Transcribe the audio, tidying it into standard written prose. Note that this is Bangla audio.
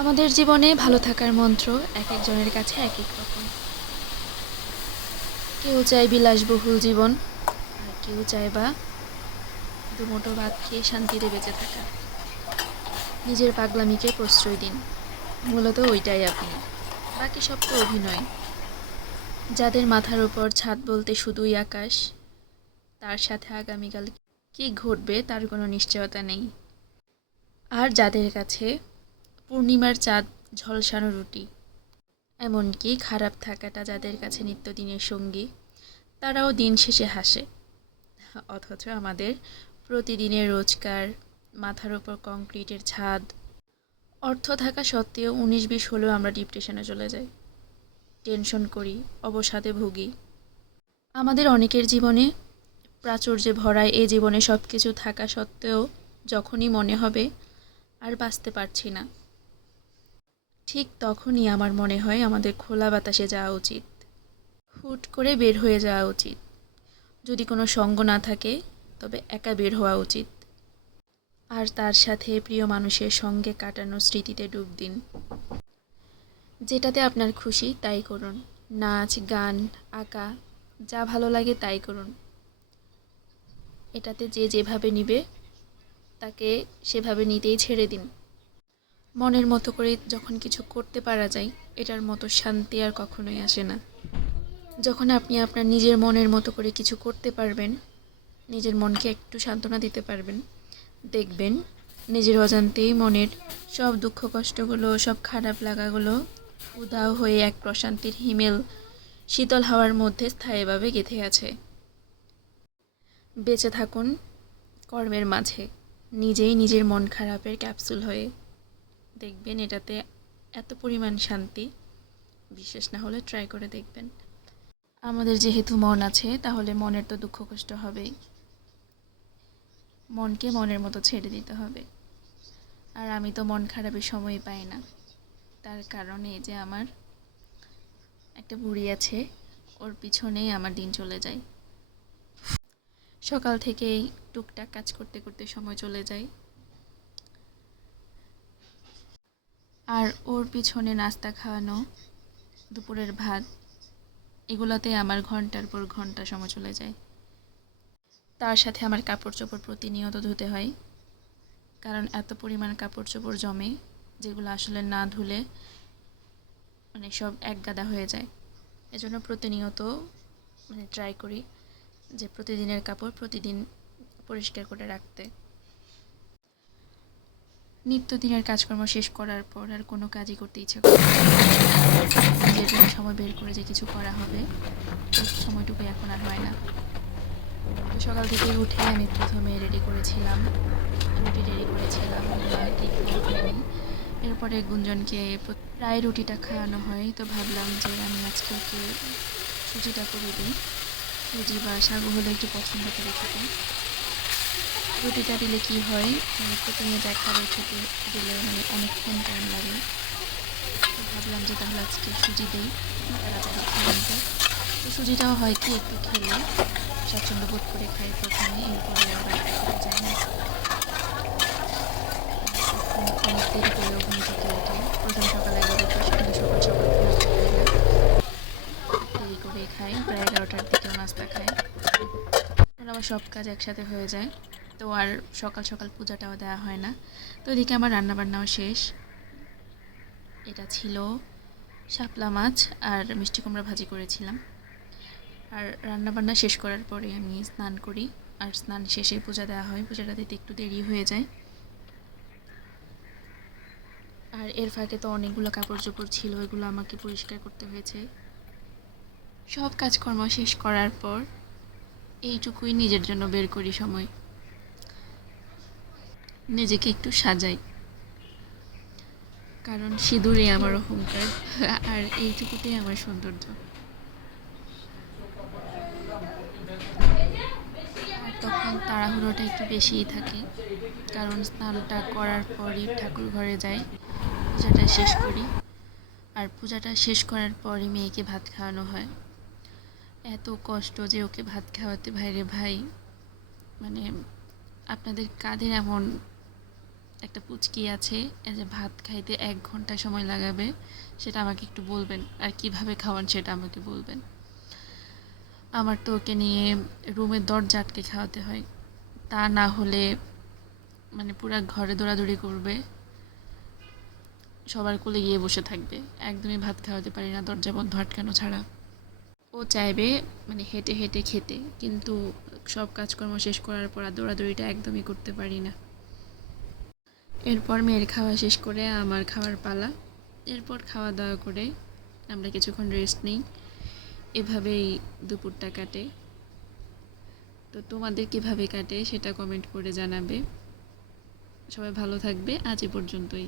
আমাদের জীবনে ভালো থাকার মন্ত্র এক একজনের কাছে এক এক রকম। কেউ চায় বিলাসবহুল জীবন, আর কেউ চায় বা দুমুঠো ভাত খেয়ে শান্তিতে বেঁচে থাকা। নিজের পাগলামিকে প্রশ্রয় দিন, মূলত ওইটাই আপনি, বাকি সব তো অভিনয়। যাদের মাথার ওপর ছাদ বলতে শুধুই আকাশ, তার সাথে আগামীকাল কি ঘটবে তার কোনো নিশ্চয়তা নেই। আর যাদের কাছে পূর্ণিমার চাঁদ ঝলসানো রুটি, এমনকি খারাপ থাকাটা যাদের কাছে নিত্যদিনের সঙ্গী, তারাও দিন শেষে হাসে। অথচ আমাদের প্রতিদিনের রোজকার, মাথার ওপর কংক্রিটের ছাদ, অর্থ থাকা সত্ত্বেও ১৯-২০ হলেও আমরা ডিপ্রেশনে চলে যাই, টেনশন করি, অবসাদে ভুগি। আমাদের অনেকের জীবনে প্রাচুর্যে ভরা এ জীবনে সব কিছু থাকা সত্ত্বেও যখনই মনে হবে আর বাঁচতে পারছি না, ঠিক তখনই আমার মনে হয় আমাদের খোলা বাতাসে যাওয়া উচিত, হুট করে বের হয়ে যাওয়া উচিত। যদি কোনো সঙ্গ না থাকে তবে একা বের হওয়া উচিত, আর তার সাথে প্রিয় মানুষের সঙ্গে কাটানো স্মৃতিতে ডুব দিন। যেটাতে আপনার খুশি তাই করুন, নাচ, গান, আঁকা, যা ভালো লাগে তাই করুন। এটাতে যে যেভাবে নিবে তাকে সেভাবে নিতেই ছেড়ে দিন। মনের মতো করে যখন কিছু করতে পারা যায়, এটার মতো শান্তি আর কখনোই আসে না। যখন আপনি আপনার নিজের মনের মতো করে কিছু করতে পারবেন, নিজের মনকে একটু সান্ত্বনা দিতে পারবেন, দেখবেন নিজের অজান্তেই মনের সব দুঃখ কষ্টগুলো, সব খারাপ লাগাগুলো উধাও হয়ে এক প্রশান্তির হিমেল শীতল হাওয়ার মধ্যে স্থায়ীভাবে গেঁথে আছে। বেঁচে থাকুন কর্মের মাঝে, নিজেই নিজের মন খারাপের ক্যাপসুল হয়ে। দেখবেন এটাতে এত পরিমাণ শান্তি, বিশ্বাস না হলে ট্রাই করে দেখবেন। আমাদের যেহেতু মন আছে, তাহলে মনের তো দুঃখ কষ্ট হবেই। মনকে মনের মতো ছেড়ে দিতে হবে। আর আমি তো মন খারাপের সময় পাই না, তার কারণে যে আমার একটা বুড়ি আছে, ওর পিছনেই আমার দিন চলে যায়। সকাল থেকেই টুকটাক কাজ করতে করতে সময় চলে যায়, আর ওর পিছনে নাস্তা খাওয়ানো, দুপুরের ভাত, এগুলোতে আমার ঘন্টার পর ঘন্টা সময় চলে যায়। তার সাথে আমার কাপড় চোপড় প্রতিনিয়ত ধুতে হয়, কারণ এত পরিমাণ কাপড় চোপড় জমে যেগুলো আসলে না ধুলে মানে সব এক গাদা হয়ে যায়। এজন্য প্রতিনিয়ত ট্রাই করি যে প্রতিদিনের কাপড় প্রতিদিন পরিষ্কার করে রাখতে। নিত্যদিনের কাজকর্ম শেষ করার পর আর কোনো কাজই করতে ইচ্ছে করে না। নিজের জন্য সময় বের করে যে কিছু করা হবে, ওই সময়টুকু এখন আর হয় না। তো সকাল থেকে উঠে আমি প্রথমে রেডি করেছিলাম, রুটি রেডি করেছিলাম, কেক খাইনি। এরপরে গুঞ্জনকে প্রায় রুটিটা খাওয়ানো হয়, তো ভাবলাম যে আমি আজকে ওকে সুজিটা করে দিই। সুজি বা সাগু হলে একটু পছন্দ করে খেতে। রুটিটা দিলে কি হয়, প্রথমে যা খাবার খেতে দিলে অনেকক্ষণ টাইম লাগে, তো ভাবলাম যে তাহলে আজকে সুজি দিই, তাড়াতাড়ি খেয়ে নিতে। তো সুজিটাও হয় কি একটু খেলে স্বাচ্ছন্দ্য বোধ করে খাই প্রথমে, এরপরে আবার খেতে চাই না। এখন অনেক দেরি করেও ঘুম থেকে উঠে, প্রথম সকালের অভ্যাস কিন্তু সকাল সকাল ঘুম থেকে উঠে দেরি করে খাই, প্রায় 11টার দিকেও নাস্তা খাই, আর আমার সব কাজ একসাথে হয়ে যায়। তো আর সকাল সকাল পূজাটাও দেওয়া হয় না। তো এদিকে আমার রান্নাবান্নাও শেষ। এটা ছিল শাপলা মাছ আর মিষ্টি কুমড়া ভাজি করেছিলাম। আর রান্নাবান্না শেষ করার পরে আমি স্নান করি, আর স্নান শেষে পূজা দেওয়া হয়, পূজাটা দিতে একটু দেরি হয়ে যায়। আর এর ফাঁকে তো অনেকগুলো কাপড় চোপড় ছিল, এগুলো আমাকে পরিষ্কার করতে হয়েছে। সব কাজকর্ম শেষ করার পর এইটুকুই নিজের জন্য বের করি সময়, নিজেকে একটু সাজাই, কারণ সিঁদুরে আমার অহংকার, আর এইটুকুতেই আমার সৌন্দর্য। আর তখন তাড়াহুড়োটা একটু বেশিই থাকে, কারণ স্নানটা করার পরই ঠাকুর ঘরে যাই, পূজাটা শেষ করি, আর পূজাটা শেষ করার পরই মেয়েকে ভাত খাওয়ানো হয়। এত কষ্ট যে ওকে ভাত খাওয়াতে, ভাইরে ভাই, মানে আপনাদের কাঁধে এমন একটা পুচকি আছে, এই যে ভাত খাইতে 1 ঘন্টা সময় লাগাবে, সেটা আমাকে একটু বলবেন। আর কিভাবে খাওয়ান সেটা আমাকে বলবেন। আমার তো ওকে নিয়ে রুমের দরজা আটকে খাওয়াতে হয়। তা না হলে মানে পুরা ঘরে দৌড়াদৌড়ি করবে, সবার কোলে গিয়ে বসে থাকবে। একদমই ভাত খাওয়াতে পারি না দরজা বন্ধ আটকানো ছাড়া। ও চাইবে মানে হেঁটে হেঁটে খেতে, কিন্তু সব কাজকর্ম শেষ করার পর আর দৌড়াদৌড়িটা একদমই করতে পারি না। এরপর মেয়ের খাওয়া শেষ করে আমার খাওয়ার পালা। এরপর খাওয়া দাওয়া করে আমরা কিছুক্ষণ রেস্ট নিই। এভাবেই দুপুরটা কাটে। তো তোমাদের কিভাবে কাটে সেটা কমেন্ট করে জানাবে। সবাই ভালো থাকবে। আজ এ পর্যন্তই।